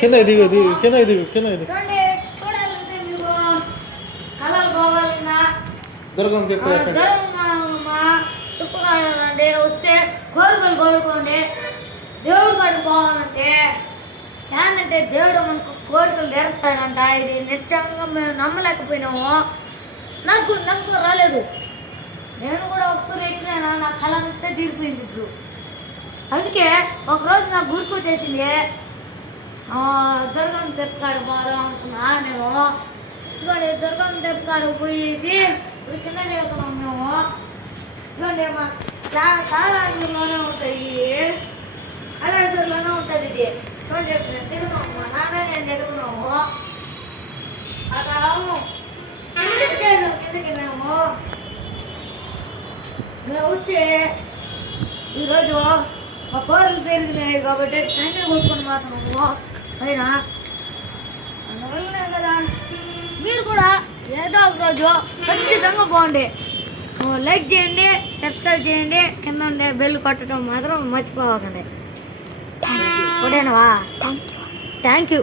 కింద దిగు దిగు కింద దిగు కింద దిగు దుర్గం తుప్పుకోవాలంటే వస్తే కోరికలు కోరుకోండి. దేవుడు కాడికి పోవాలంటే ఏంటంటే దేవుడు మనకు కోరికలు తెరుస్తాడంట. ఇది నిత్యంగా మేము నమ్మలేకపోయినాము. నాకు రాలేదు. నేను కూడా ఒకసారి ఎక్కినా, నా కళ అంతా తీరిపోయింది ఇప్పుడు. అందుకే ఒకరోజు నాకు గుర్తుకొచ్చేసింది, దుర్గం తెప్పకాడు పోదాం అనుకున్నా నేను. ఇదిగోండి దుర్గం తెప్పకాడు పోయేసి ఇప్పుడు కింద దిగుతున్నాం మేము. ఇదిగోండి మా కాళేశ్వరంలోనే ఉంటాయి, కాళేశ్వరంలోనే ఉంటుంది ఇది. చూడండి నేను దిగుతున్నాము, మా నాన్న నేను దిగుతున్నాము. అక్కడ కిందకి మేము వచ్చి ఈరోజు మా కోరికలు తీరినాయి కాబట్టి టెంకాయ కొట్టుకొని పోతున్నాము పైన. అందువల్లనే కదా మీరు కూడా ఏదో ఒక రోజు ఖచ్చితంగా పోండి. లైక్ చేయండి, సబ్స్క్రైబ్ చేయండి, కింద ఉండే బెల్ కొట్టడం మాత్రం మర్చిపోకండి. ఓకేనావా? Thank you.